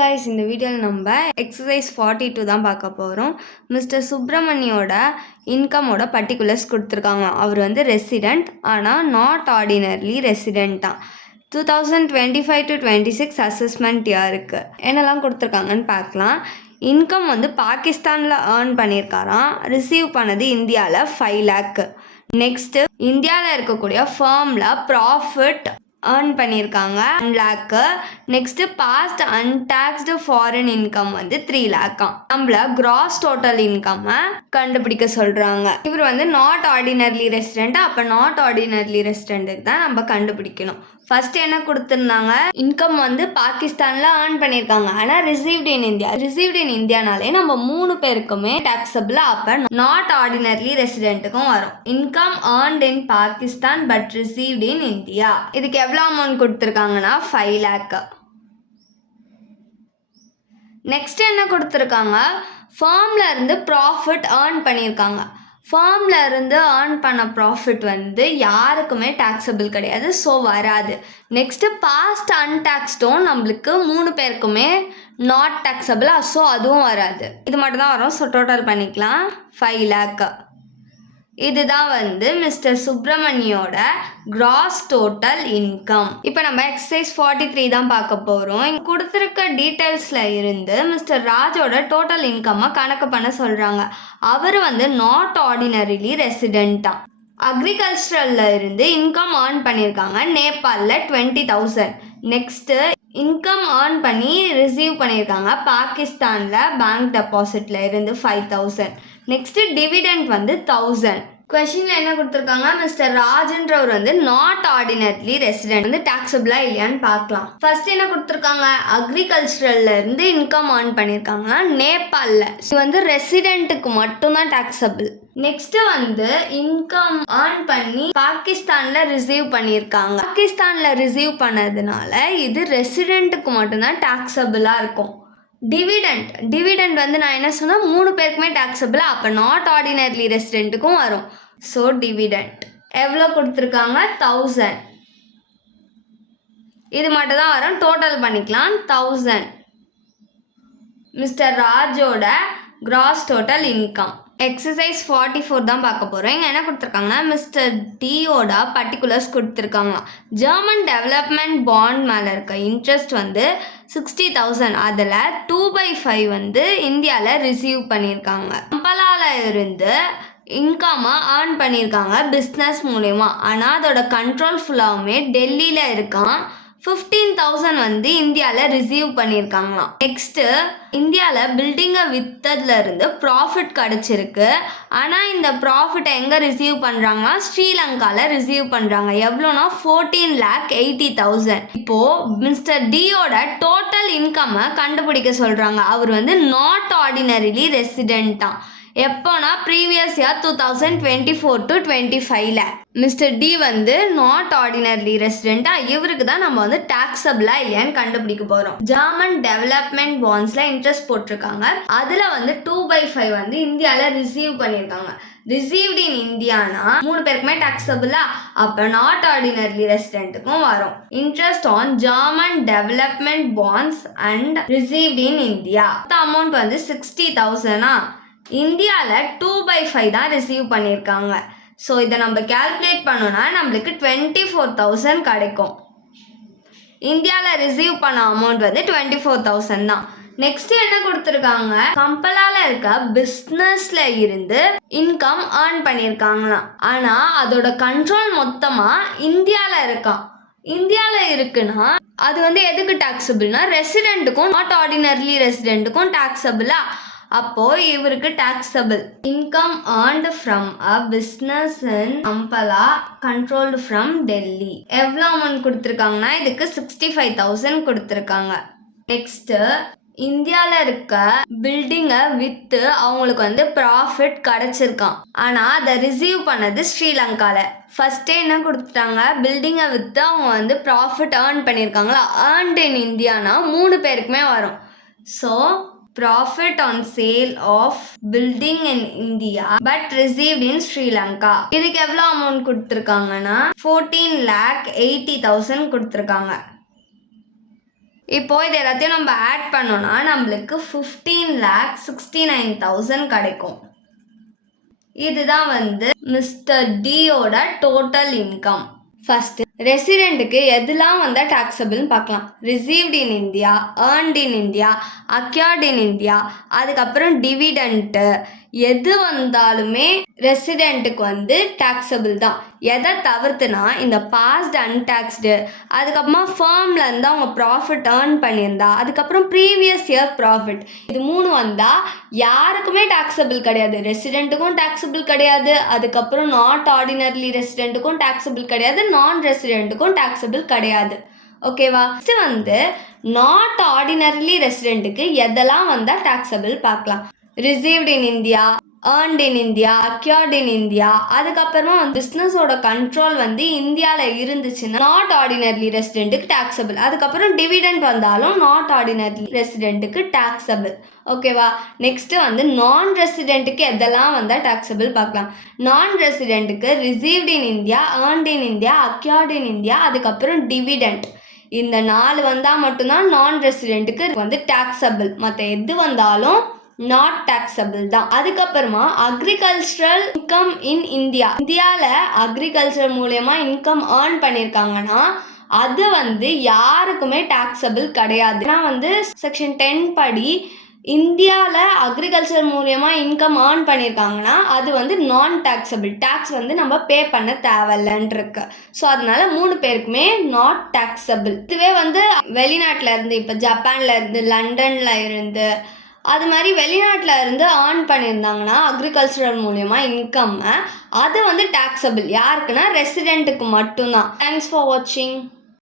guys, இந்த வீடியோவில் நம்ம எக்ஸசைஸ் 42 தான் பார்க்க போகிறோம். மிஸ்டர் சுப்ரமணியோட இன்கமோட பர்டிகுலர்ஸ் கொடுத்துருக்காங்க. அவர் வந்து ரெசிடெண்ட், ஆனால் நாட் ஆர்டினர்லி ரெசிடெண்ட் தான். 2025 to 26 அசஸ்மெண்ட் இயருக்கு என்னெல்லாம் கொடுத்துருக்காங்கன்னு பார்க்கலாம். இன்கம் வந்து பாகிஸ்தானில் ஏர்ன் பண்ணியிருக்காராம். ரிசீவ் பண்ணது இந்தியாவில் 5 lakh. நெக்ஸ்ட்டு இந்தியாவில் இருக்கக்கூடிய ஃபர்மில் ப்ராஃபிட் ஏர்ன் பண்ணியிருக்காங்க 1 lakh. Next past untaxed foreign income வந்து 3 lakh. நம்மள கிராஸ் டோட்டல் இன்கம்மை கண்டுபிடிக்க சொல்கிறாங்க. இவர் வந்து நாட் ஆர்டினர்லி ரெசிடெண்ட், அப்போ நாட் ஆர்டினர்லி ரெசிடெண்ட்டுக்கு தான் நம்ம கண்டுபிடிக்கணும். ஃபர்ஸ்ட் என்ன கொடுத்துருந்தாங்க, இன்கம் வந்து பாகிஸ்தானில் ஏர்ன் பண்ணியிருக்காங்க, ஆனால் received in India. Received in இந்தியானாலே நம்ம 3 பேருக்குமே டாக்ஸபிள், அப்போ நாட் ஆர்டினர்லி ரெசிடெண்ட்டுக்கும் வரும். Income earned in Pakistan but received in India. இதுக்கு எவ்வளோ அமௌண்ட் கொடுத்துருக்காங்கன்னா 5 lakh. நெக்ஸ்ட் என்ன கொடுத்துருக்காங்க, ஃபார்மில் இருந்து ப்ராஃபிட் ஏர்ன் பண்ணியிருக்காங்க. ஃபார்மில் இருந்து ஏர்ன் பண்ண ப்ராஃபிட் வந்து யாருக்குமே டாக்ஸபிள் கிடையாது, ஸோ வராது. நெக்ஸ்ட்டு பாஸ்ட் அன்டாக்ஸ்டும் நம்மளுக்கு 3 பேருக்குமே நாட் டாக்ஸபிள், ஸோ அதுவும் வராது. இது மட்டும் தான் வரும். ஸோ டோட்டல் பண்ணிக்கலாம் 5 lakh. இதுதான் வந்து மிஸ்டர் சுப்ரமணியோட கிராஸ் டோட்டல் இன்கம். இப்போ நம்ம எக்ஸசைஸ் 43 தான் பார்க்க போகிறோம். இங்கே கொடுத்துருக்க டீட்டெயில்ஸில் இருந்து மிஸ்டர் ராஜோட டோட்டல் இன்கம்மை கணக்கு பண்ண சொல்கிறாங்க. அவர் வந்து நாட் ஆர்டினரிலி ரெசிடெண்ட்டாக அக்ரிகல்ச்சரலில் இருந்து இன்கம் ஏர்ன் பண்ணியிருக்காங்க. நேபாளில் 20,000. நெக்ஸ்ட்டு இன்கம் ஏர்ன் பண்ணி ரிசீவ் பண்ணியிருக்காங்க பாகிஸ்தானில் பேங்க் டெபாசிட்டில் இருந்து 5,000. நெக்ஸ்ட்டு டிவிடெண்ட் வந்து 1000. கொஷினில் என்ன கொடுத்துருக்காங்க, மிஸ்டர் ராஜன்றவர் வந்து நாட் ஆர்டினர்லி ரெசிடெண்ட் வந்து டாக்ஸபிளா இல்லையான்னு பார்க்கலாம். ஃபர்ஸ்ட் என்ன கொடுத்துருக்காங்க, அக்ரிகல்ச்சரல்ல இருந்து இன்கம் ஏர்ன் பண்ணியிருக்காங்க நேபாளில். இது வந்து ரெசிடெண்ட்டுக்கு மட்டும்தான் டாக்ஸபிள். நெக்ஸ்ட் வந்து இன்கம் ஏர்ன் பண்ணி பாகிஸ்தான்ல ரிசீவ் பண்ணியிருக்காங்க. பாகிஸ்தான்ல ரிசீவ் பண்ணதுனால இது ரெசிடெண்ட்டுக்கு மட்டும்தான் டாக்ஸபிளா இருக்கும். டிவிடெண்ட் வந்து நான் என்ன சொன்னால் 3 பேருக்குமே டாக்ஸபிள், அப்போ நாட் ஆர்டினர்லி ரெசிடெண்ட்டுக்கும் வரும். ஸோ டிவிடெண்ட் எவ்வளோ கொடுத்துருக்காங்க, 1000. இது மட்டும் தான் வரும். டோட்டல் பண்ணிக்கலாம் 1000. மிஸ்டர் ராஜோட கிராஸ் டோட்டல் இன்கம். எக்ஸசைஸ் 44 தான் பார்க்க போகிறோம். இங்கே என்ன கொடுத்துருக்காங்கன்னா, மிஸ்டர் டியோட பர்டிகுலர்ஸ் கொடுத்துருக்காங்க. ஜெர்மன் டெவலப்மெண்ட் பாண்ட் மேலே இருக்க இன்ட்ரெஸ்ட் வந்து 60,000. அதில் 2/5 வந்து இந்தியாவில் ரிசீவ் பண்ணியிருக்காங்க. கம்பலாவில் இருந்து இன்கம்மை ஏர்ன் பண்ணியிருக்காங்க பிஸ்னஸ் மூலயமா, ஆனால் அதோட கண்ட்ரோல் ஃபுல்லாகவுமே டெல்லியில் இருக்கான். 15,000 வந்து இந்தியாவில் ரிசீவ் பண்ணியிருக்காங்களாம். நெக்ஸ்ட்டு இந்தியாவில் பில்டிங்கை விற்றதுல இருந்து ப்ராஃபிட் கிடச்சிருக்கு, ஆனால் இந்த ப்ராஃபிட்டை எங்கே ரிசீவ் பண்ணுறாங்கன்னா ஸ்ரீலங்காவில் ரிசீவ் பண்ணுறாங்க. எவ்வளோனா 14,80,000. இப்போது மிஸ்டர் டியோட டோட்டல் இன்கம்மை கண்டுபிடிக்க சொல்கிறாங்க. அவர் வந்து நாட் ஆர்டினரிலி ரெசிடெண்ட் தான். எப்போனா ப்ரீவியஸ் இயர் 2024 to 25ல மிஸ்டர் டி வந்து நாட் ஆர்டினர்லி ரெசிடெண்ட்டாக. இவருக்கு தான் நம்ம வந்து டாக்ஸபிளா இல்லையான்னு கண்டுபிடிக்க போகிறோம். ஜெர்மன் டெவலப்மெண்ட் பாண்ட்ஸில் இன்ட்ரெஸ்ட் போட்டிருக்காங்க. அதில் வந்து 2/5 வந்து இந்தியாவில் ரிசீவ் பண்ணியிருக்காங்க. ரிசீவ்டு இன் இந்தியானா 3 பேருக்குமே டாக்ஸபிளா, அப்போ நாட் ஆர்டினர்லி ரெசிடெண்ட்டுக்கும் வரும். Interest on German development bonds and received in India. Amount வந்து 60,000. இந்தியாவில் 2/5 தான் ரிசீவ் பண்ணியிருக்காங்க. ஸோ இதை நம்ம கேல்குலேட் பண்ணோன்னா நம்மளுக்கு 24,000 கிடைக்கும். இந்தியாவில் ரிசீவ் பண்ண அமௌண்ட் வந்து 24,000 தான். நெக்ஸ்ட் என்ன கொடுத்துருக்காங்க, கம்பலால இருக்க பிஸ்னஸ்ல இருந்து இன்கம் ஏர்ன் பண்ணியிருக்காங்களாம், ஆனால் அதோட கண்ட்ரோல் மொத்தமாக இந்தியாவில் இருக்கான். இந்தியாவில் இருக்குன்னா அது வந்து எதுக்கு டாக்ஸபிள்னா ரெசிடெண்ட்டுக்கும் நாட் ஆர்டினர்லி ரெசிடெண்ட்டுக்கும் டாக்ஸபிளா, அப்போ இவருக்கு taxable. Income earned from a business in Kampala controlled from Delhi. எவ்வளோ அமௌண்ட் கொடுத்துருக்காங்கன்னா இதுக்கு 65,000 கொடுத்துருக்காங்க. நெக்ஸ்ட்டு இந்தியாவில் இருக்க பில்டிங்கை விற்று அவங்களுக்கு வந்து ப்ராஃபிட் கிடச்சிருக்கான், ஆனால் அதை ரிசீவ் பண்ணது ஸ்ரீலங்காவில். ஃபஸ்ட்டே என்ன கொடுத்துட்டாங்க, பில்டிங்கை விற்று அவங்க வந்து ப்ராஃபிட் ஏர்ன் பண்ணியிருக்காங்களா. ஏர்ன்டு இன் இந்தியானா 3 பேருக்குமே வரும். So profit on sale of building in India but received in Sri Lanka. இதுக்கு எவ்வளோ அமௌண்ட் கொடுத்துருக்காங்கன்னா 14,80,000 கொடுத்துருக்காங்க. இப்போது இது எல்லாத்தையும் நம்ம ஆட் பண்ணோன்னா நம்மளுக்கு 15,69,000 கிடைக்கும். இதுதான் வந்து மிஸ்டர் டியோட டோட்டல் இன்கம். ஃபஸ்ட்டு ரெசிடெண்ட்டுக்கு எதுலாம் வந்தால் டாக்ஸபிள்னு பார்க்கலாம். Received in India, earned in India, accrued in India, அதுக்கப்புறம் டிவிடெண்ட்டு எது வந்தாலுமே ரெசிடெண்ட்டுக்கு வந்து டாக்ஸபிள் தான். எதை தவிர்த்துனா இந்த பாஸ்ட் அன்டாக்ஸ்டு, அதுக்கப்புறமா ஃபேர்ம்லேருந்து அவங்க ப்ராஃபிட் ஏர்ன் பண்ணியிருந்தா, அதுக்கப்புறம் ப்ரீவியஸ் இயர் ப்ராஃபிட், இது 3 வந்தால் யாருக்குமே டாக்ஸபிள் கிடையாது. ரெசிடெண்ட்டுக்கும் டாக்ஸபிள் கிடையாது, அதுக்கப்புறம் நாட் ஆர்டினரி ரெசிடெண்ட்டுக்கும் டாக்ஸபிள் கிடையாது, நான் ரெசிடெண்ட்டுக்கும் டாக்ஸபிள் கிடையாது. ஓகேவா? ஃபஸ்ட்டு வந்து நாட் ஆர்டினரிலி ரெசிடெண்ட்டுக்கு எதெல்லாம் வந்தால் டாக்ஸபிள் பார்க்கலாம். Received in India, earned in India, accrued in India, அதுக்கப்புறமா பிஸ்னஸோட கண்ட்ரோல் வந்து இந்தியாவில் இருந்துச்சுன்னா நாட் ஆர்டினரி ரெசிடெண்ட்டுக்கு டாக்ஸபிள். அதுக்கப்புறம் டிவிடெண்ட் வந்தாலும் நாட் ஆர்டினரி ரெசிடெண்ட்டுக்கு டாக்ஸபிள். ஓகேவா? நெக்ஸ்ட்டு வந்து நான் ரெசிடெண்ட்டுக்கு எதெல்லாம் வந்தால் டாக்ஸபிள் பார்க்கலாம். நான் ரெசிடெண்ட்டுக்கு received in India, earned in India, accrued in India, அதுக்கப்புறம் டிவிடெண்ட், இந்த 4 வந்தால் மட்டும்தான் நான் ரெசிடெண்ட்டுக்கு வந்து டாக்ஸபிள். மற்ற எது வந்தாலும் நாட் டாக்ஸபிள் தான். அதுக்கப்புறமா அக்ரிகல்ச்சரல் இன்கம் இன் இந்தியா, இந்தியாவில் அக்ரிகல்ச்சர் மூலயமா இன்கம் ஏர்ன் பண்ணியிருக்காங்கன்னா அது வந்து யாருக்குமே டாக்ஸபிள் கிடையாது. ஏன்னா வந்து செக்ஷன் 10 படி இந்தியாவில் அக்ரிகல்ச்சர் மூலயமா இன்கம் ஏர்ன் பண்ணியிருக்காங்கன்னா அது வந்து நான் டாக்ஸபிள். டேக்ஸ் வந்து நம்ம பே பண்ண தேவையில்லைன்னு இருக்கு. ஸோ அதனால 3 பேருக்குமே நாட் டாக்ஸபிள். இதுவே வந்து வெளிநாட்டில் இருந்து, இப்போ ஜப்பானில் இருந்து, லண்டனில் இருந்து, அது மாதிரி வெளிநாட்டில் இருந்து ஏர்ன் பண்ணியிருந்தாங்கன்னா அக்ரிகல்ச்சரல் மூலயமா இன்கம், அது வந்து டாக்ஸபிள். யாருக்குன்னா ரெசிடெண்ட்டுக்கு மட்டும்தான். தேங்க்ஸ் ஃபார் வாட்சிங்.